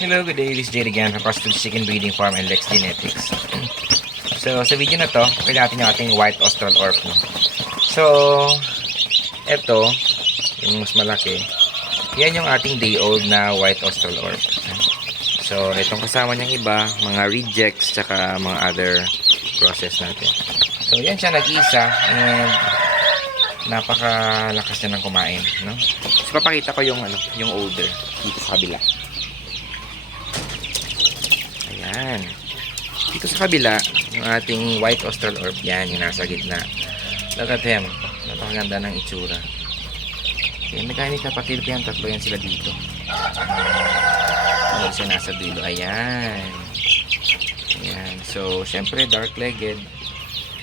Hello, good day. This is Jerry again from Custom Chicken Breeding Farm and Lex Genetics. so, sa video na to, kaya natin yung ating white Austral Orp. No? So, eto, yung mas malaki, yan yung ating day old na white Austral Orp. So, itong kasama niyang iba, mga rejects, tsaka mga other process natin. So, yan siya nag-isa and napakalakas niya ng kumain, no? So, papakita ko yung ano, yung older dito sa kabila. Ayan. Dito sa kabila, yung ating white austral orb, yan, yung nasa gitna. Look at him. Napakaganda ng itsura. Okay, mechanic kapatid ko yan, tatlo yan sila dito. Yung isa nasa dulo. Ayan. Ayan. So, syempre, dark-legged.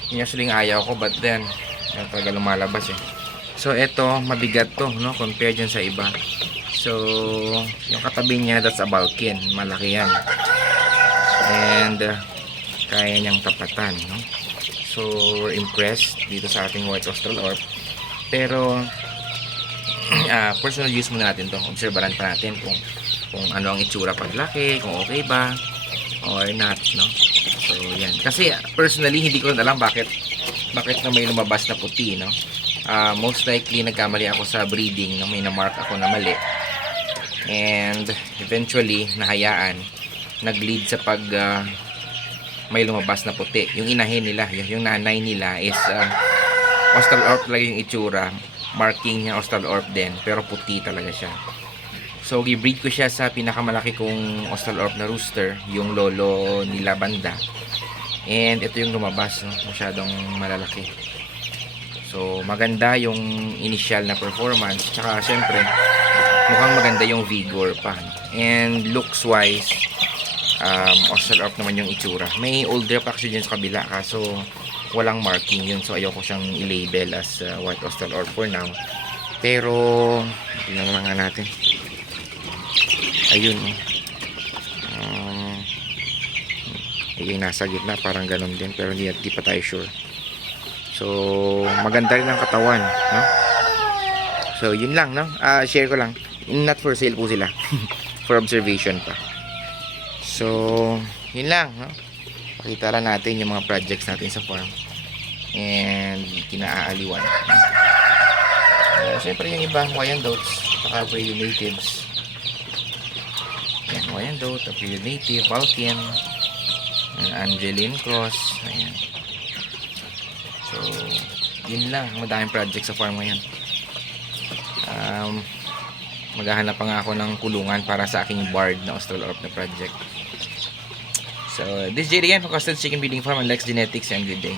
Yun yung ayaw ko, but then, yan talaga lumalabas eh. So, eto, mabigat to, no? Compare dyan sa iba. So, yung katabi niya, that's a Balkan. Malaki yan. And, uh, kaya niyang tapatan, no? So, we're impressed dito sa ating white austral orb. Pero, ah, personal use muna natin to. Obserbaran pa natin kung kung ano ang itsura paglaki, kung okay ba or not, no? So, yan. Kasi personally hindi ko alam bakit bakit na may lumabas na puti, no? Ah, most likely nagkamali ako sa breeding, no? May na-mark ako na mali. And eventually nahayaan nag-lead sa pag ah, may lumabas na puti. Yung inahin nila, yung, nanay nila is uh, Austral Orp talaga yung itsura. Marking niya Austral Orp din, pero puti talaga siya. So, i-breed ko siya sa pinakamalaki kong Austral Orp na rooster, yung lolo nila banda. And ito yung lumabas, no? masyadong malalaki. So, maganda yung initial na performance. Tsaka, syempre, mukhang maganda yung vigor pa. And looks wise, um, Austral Orp naman yung itsura. May older pa kasi dyan sa kabila, kaso walang marking yun. So, ayoko siyang i-label as uh, white Austral Orp for now. Pero, tingnan naman nga natin. Ayun, oh. Um, yung nasa gitna, parang ganun din. Pero hindi, hindi pa tayo sure. So, maganda rin ang katawan, no? So, yun lang, no? Ah, share ko lang. Not for sale po sila. for observation pa. So, yun lang, no? Pakita lang natin yung mga projects natin sa farm. And, kinaaaliwan. Uh, Siyempre, yung iba, Wyandottes, saka Aprilia Natives. Yan, Wyandotte, Aprilia Native, Balkan, Angeline Cross, ayan. So, yun lang. Madaming project sa farm ngayon. Um, maghahanap pa nga ako ng kulungan para sa aking bard na Austral Orp na project. So, this is JD again from Custom Chicken Breeding Farm and Lex Genetics and good day.